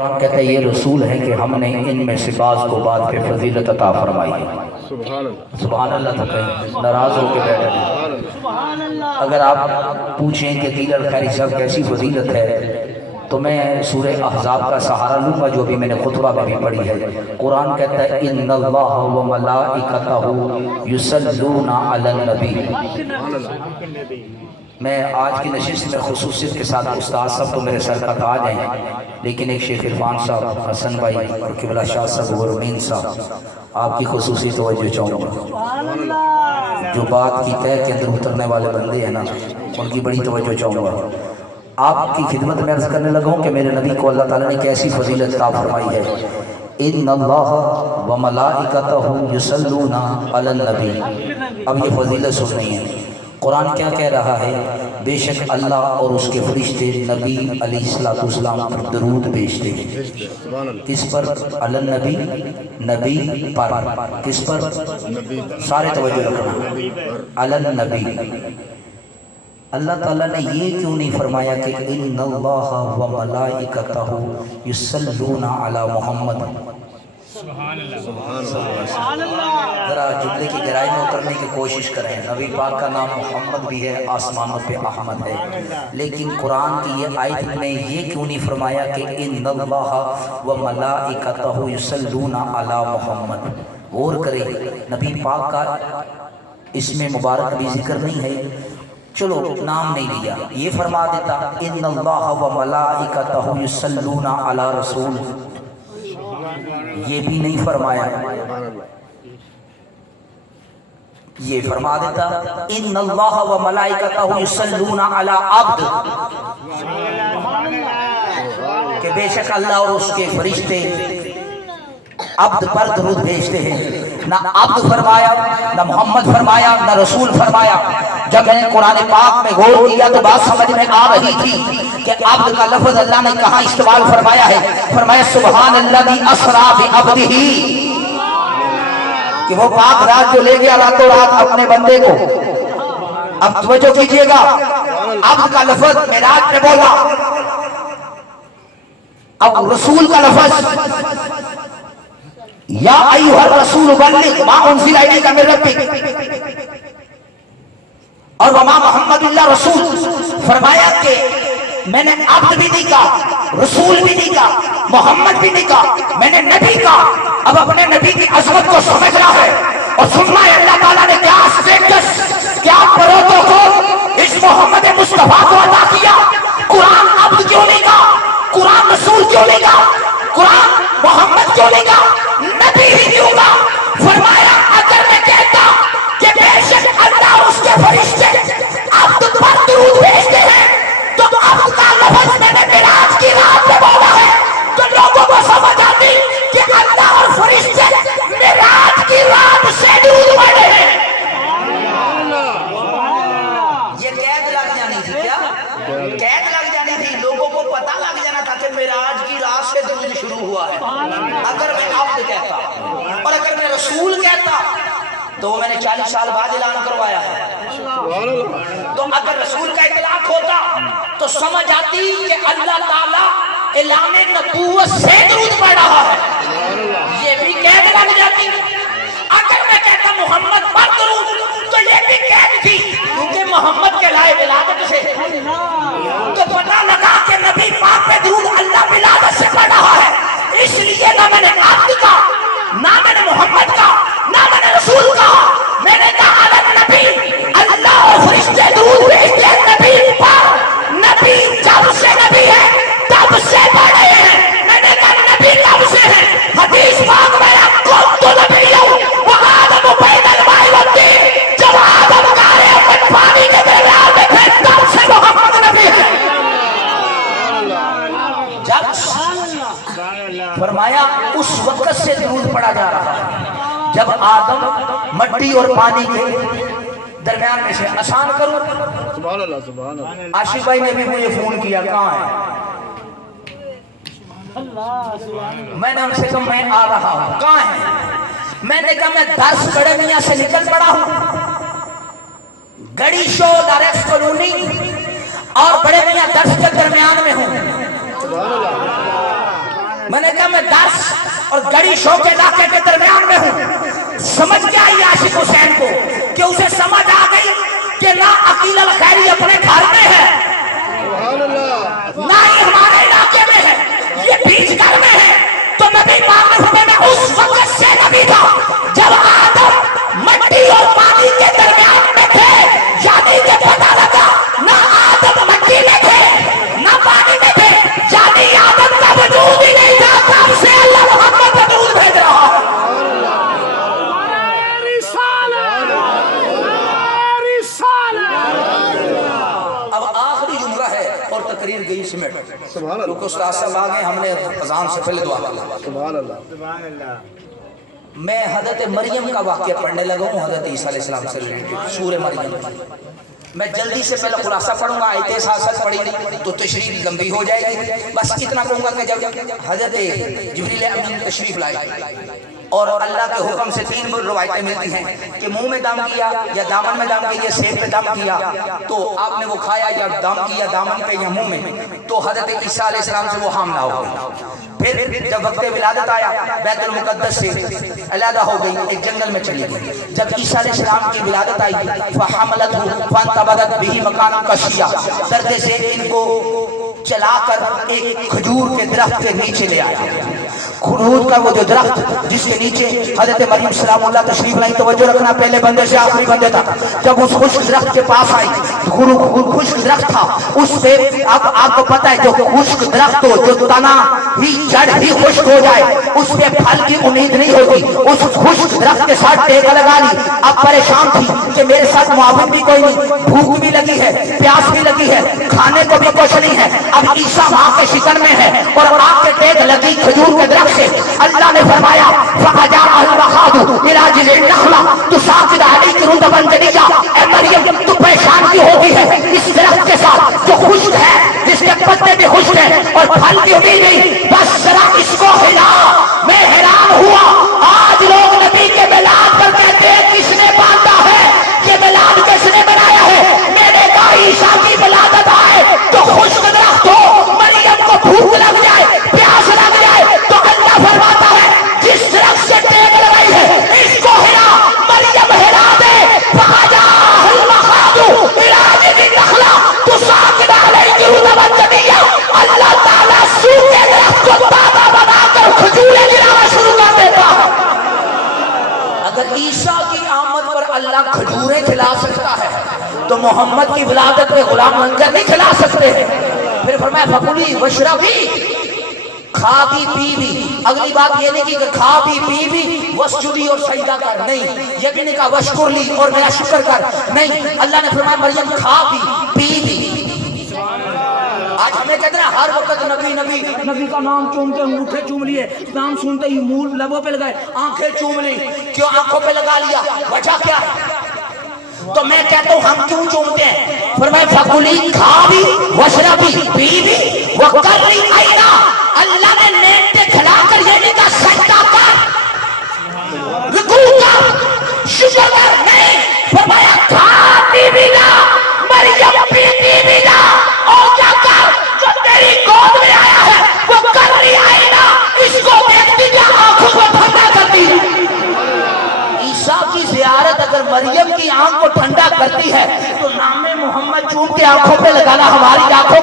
قرآن کہتا ہے یہ رسول ہیں کہ ہم نے ان میں سے بعض کو بعض پہ فضیلت عطا فرمائی ہے۔ سبحان اللہ تو کہیں ناراض ہو کے بیٹھے ہیں۔ اگر آپ پوچھیں کہ قیل الخیر صاحب کیسی فضیلت ہے تو میں سورہ احزاب کا سہارا لوں گا جو بھی میں نے خطبہ میں بھی پڑھی ہے۔ قرآن کہتا ہے ان اللہ و ملائکتہ یصلون علی النبی۔ میں آج کی نشست میں خصوصیت کے ساتھ استاد صاحب تو میرے سر کا تاج ہیں، لیکن ایک شیخ عرفان صاحب، حسن بھائی اور قبلہ شاہ صاحب اور امین صاحب آپ کی خصوصی توجہ چاہوں گا۔ جو بات کی طے کے اندر اترنے والے بندے ہیں نا ان کی بڑی توجہ چاہوں گا۔ آپ کی خدمت میں عرض کرنے لگا ہوں کہ میرے نبی کو اللہ تعالیٰ نے کیسی فضیلت عطا فرمائی ہے۔ ان اللہ و ملائکتہ یصلون علی النبی۔ اب یہ فضیلت سننی ہے۔ قرآن کیا کہہ رہا ہے؟ بے شک اللہ اور اس کے فرشتے نبی علیہ السلام پر درود بھیجتے ہیں۔ کس پر؟ علی النبی، نبی پر۔ کس پر؟ سارے توجہ رکھنا، علی النبی۔ اللہ تعالیٰ نے یہ کیوں نہیں فرمایا کہ ان اللہ و ملائکتہ یصلون علی محمد؟ ذرا جملے کی گہرائی میں اترنے کی کوشش کریں۔ نبی پاک کا نام محمد بھی ہے، آسمانوں پہ احمد ہے، لیکن قرآن کی یہ آیت میں یہ کیوں نہیں فرمایا کہ ان اللہ و ملائکتہ یصلون علی محمد؟ غور کریں، نبی پاک کا اس میں مبارک بھی ذکر نہیں ہے، چلو نام نہیں لیا، یہ فرما دیتا ان اللہ و ملائکتہ یصلون علی رسول، یہ بھی نہیں فرمایا، یہ فرما دیتا ان اللہ و ملائکتہ یصلون علی عبد، کہ بے شک اللہ اور اس کے فرشتے عبد پر درود بھیجتے ہیں۔ نہ عبد فرمایا، نہ محمد فرمایا، نہ رسول فرمایا۔ جب میں نے قرآن پاک میں غور کیا تو بات سمجھ میں آ رہی تھی کہ عبد کا لفظ اللہ نے کہاں استعمال فرمایا ہے۔ فرمایا سبحان الذی اسری بعبدہ، کہ وہ پاک رات جو لے گیا راتوں رات اپنے بندے کو۔ اب توجہ کیجئے گا، عبد کا لفظ معراج میں بولا، اب رسول کا لفظ یا ایھا الرسول بلغ ما انزل الیک من ربک، اور وما محمد اللہ رسول، فرمایا کہ میں نے عبد بھی نہیں کہا، رسول بھی نہیں کہا، محمد بھی نہیں کہا، میں نے نبی کہا۔ اب اپنے نبی کی عظمت کو سمجھنا ہے اور سننا ہے اللہ تعالیٰ نے کیا اسٹیٹس، کیا پروٹوکول اس محمد مصطفیٰ کو عطا کیا۔ قرآن عبد کیوں نہیں کہا، قرآن رسول کیوں نہیں کہا، قرآن محمد کیوں نہیں کہا، نبی ہی کیوں کہا؟ فرمایا اگر میں کہتا کہ بے شک اللہ اور اس کے فرشتے عبد پر درود بھیجتے ہیں تو عبد کا لفظ میں نے معراج کی رات میں بولا ہے تو لوگوں کو سمجھ آتی کہ اللہ اور فرشتے معراج کی رات سے درود پڑھتے ہیں۔ یہ قید لگ جانی تھی، کیا قید لگ جانی تھی، لوگوں کو پتہ لگ جانا تھا کہ معراج کی رات سے درود شروع ہوا ہے۔ اگر میں عبد کہتا اور اگر میں رسول کہتا تو میں نے 40 سال بعد اعلان کروایا ہے، تو اگر رسول کا اطلاق ہوتا تو سمجھ آتی کہ اللہ تعالیٰ اعلان نبوت سے درود پڑھ رہا ہے، یہ بھی قید لگ جاتی۔ اگر میں کہتا محمد پر درود تو یہ بھی قید تھی، کیونکہ محمد کے لائے ولادت سے تو پتہ لگا کہ نبی پاک پہ درود اللہ ولادت سے پڑھ رہا ہے، اس لیے نہ میں نے عبد کا، نہ میں نے محمد کا، نہ میں نے رسول کا، میں نے کہا نبی، اللہ اور فرشتے درود بھیجتے ہیں نبی پر، نبی جب سے نبی ہے تب سے پڑھ رہے ہیں، میں نے کہا نبی کب سے ہے، حدیث پاک میں کنت نبیّا وآدم بین الماء والطین، جب آدم گارے اپنے پانی کے درمیان میں تھے تب سے محمد نبی ہے۔ جب فرمایا اس وقت سے درود پڑھا جا رہا ہے جب آدم مٹی اور پانی کے درمیان میں سے۔ آسان کروں، سبحان اللہ سبحان اللہ۔ عاشق بھائی نے بھی مجھے فون کیا، کہاں ہے؟ میں نے ان سے کہا میں آ رہا ہوں، کہاں ہے؟ میں نے کہا میں درس بڑے میاں سے نکل پڑا ہوں، گڑی شو ڈائریکٹ کالونی اور بڑے میاں درس کے درمیان میں ہوں۔ میں نے کہا میں درس اور گڑی شو کے علاقے کے درمیان میں ہوں. سمجھ گیا یہ عاشق حسین کو کہ اسے سمجھ آ گئی کہ نہ عقیل الخیری اپنے گھر میں ہے نہ ہی ہمارے علاقے میں ہے, یہ بیچ گھر میں ہے. تو نبی معروف میں اس وقت سے نبی تھا جب آدم مٹی اور پانی کے درمیان میں تھے, یعنی کہ پتہ لگا نہ آدم مٹی میں تھے نہ پانی میں تھے, یعنی آدم کا وجود ہی نہیں تھا, تب سے اللہ محمد وجود بھیج رہا ہے. اب آخری جملہ ہے اور تقریر گئی سمٹ, کیونکہ استاد صاحب آ گئے, ہم نے اذان سے پہلے دعا کی. سبحان اللہ. میں حضرت مریم کا واقعہ پڑھنے لگا ہوں, حضرت عیسیٰ علیہ السلام سے ریلیٹڈ سورہ مریم. میں جلدی سے پہلے خلاصہ پڑھوں گا, آیتیں ساتھ ساتھ پڑھی تو تشریح لمبی ہو جائے گی. بس اتنا کہوں گا کہ جب حضرت جبریل امین تشریف لائے اور اللہ کے حکم سے 3 روایتیں ملتی ہیں کہ منہ میں دم کیا یا دامن میں دم کیا, سیب پہ دم کیا, تو آپ نے وہ کھایا یا دم کیا دامن پہ یا منہ میں, تو حضرت عیسیٰ علیہ السلام سے وہ حاملہ ہو گئی. پھر جب وقت ولادت آیا بیت المقدس سے علیحدہ ہو گئی, ایک جنگل میں چلی گئی. جب عیسیٰ علیہ السلام کی ولادت آئی فحملته فانتبذت به مکانا قصیا, دردے سے ان کو چلا کر ایک کھجور کے درخت کے نیچے لے آیا. خرود کا وہ جو درخت جس کے نیچے حضرت مریم سلام اللہ تشریف لائی, توجہ رکھنا پہلے بندے سے آخری بندے تک. جب اس خشک درخت کے پاس آئی, خشک درخت تھا اس پہ, اب آپ کو پتہ ہے جو خشک درخت ہو, جو تنا ہی جڑ ہی خشک ہو جائے اس پہ پھل کی امید نہیں ہوتی. اس خشک درخت کے ساتھ ٹیکا لگا لی. اب پریشان تھی کہ میرے ساتھ معاون بھی کوئی نہیں, بھوک بھی لگی ہے, پیاس بھی لگی ہے, کھانے کو بھی کچھ نہیں ہے. اب عیسیٰ ماں کے شکن میں ہے اور آگ کے ٹیک لگی کھجور کے درخت سے. اللہ نے فرمایا فَأَجَاءَهَا الْمَخَاضُ إِلَىٰ جِذْعِ النَّخْلَةِ تُسَاقِطُ عَلَيْكِ رُطَبًا جَنِيًّا. اے مریم تو پریشان کیوں ہوتی ہے اس درخت کے ساتھ جو خشک ہے, جس کے پتے بھی خشک ہیں اور پھل کی امید نہیں, بس ذرا اس کو ہلا. میں حیران ہوا, آج لوگ نبی کے میلاد پر کہتے ہیں کس نے باندھا ہے, یہ میلاد کس نے بنایا ہے. میں نے کہا عیسیٰ کی ولادت آئے تو خشک درخت ہو, مریم کو بھوک لگ جائے, پیاس لگ جائے, تو اللہ فرماتا ہے جس درخت سے ٹیک لگائی ہے اس کو ہلا. مریم ہلا دے. فَأَجَاءَهَا الْمَخَاضُ إِلَىٰ جِذْعِ النَّخْلَةِ تُسَاقِطُ عَلَيْكِ رُطَبًا جَنِيًّا. اللہ تعالیٰ سوکھے درخت کو تازہ بنا کر کھجوریں گرانا شروع کر دیتا ہے. اگر عیسیٰ کی آمد پر اللہ کھجوریں کھلا سکتا ہے تو محمد کی ولادت میں غلام لنگر نہیں کھلا سکتے. پھر فرمایا فَكُلِي وَاشْرَبِي, کھا بھی پی بھی. اگلی بات یہ نہیں کی کہ کھا بھی پی بھی وسجدی اور سجدہ کر, نہیں. یہ بھی نہیں کہا وشکر لی اور میرا شکر کر, نہیں. اللہ نے فرمایا مریم کھا بھی پی بھی. آج ہمیں کہتے ہیں ہر وقت نبی نبی نبی کا نام چومتے, انگوٹھے چوم لیے, نام سنتے ہی منہ لبوں پہ لگائے, آنکھیں چوم لی. کیوں آنکھوں پہ لگا لیا, وجہ کیا ہے؟ تو میں کہتا ہوں ہم کیوں چومتے ہیں؟ فرمایا فَكُلِي, کھا بھی, وَاشْرَبِي, پی بھی, وَقَرِّي عَيْنَا. اللہ نے نیمتے کھلا کر یہ نہیں کہا سجدہ کر, رکوع کر, شکر کر, نہیں. فرمایا کھاتی بھی نہ, مریم پیتی بھی نہ, اور کیا کر جو تیری گود میں آیا ہے وہ کر رہی آئے نا, اس کو دیکھتی کیا آنکھوں کو ٹھنڈا کرتی ہے. عیسیٰ کی زیارت اگر مریم کی آنکھ کو ٹھنڈا کرتی ہے تو نام محمد چوم کے آنکھوں پہ لگانا ہماری آنکھوں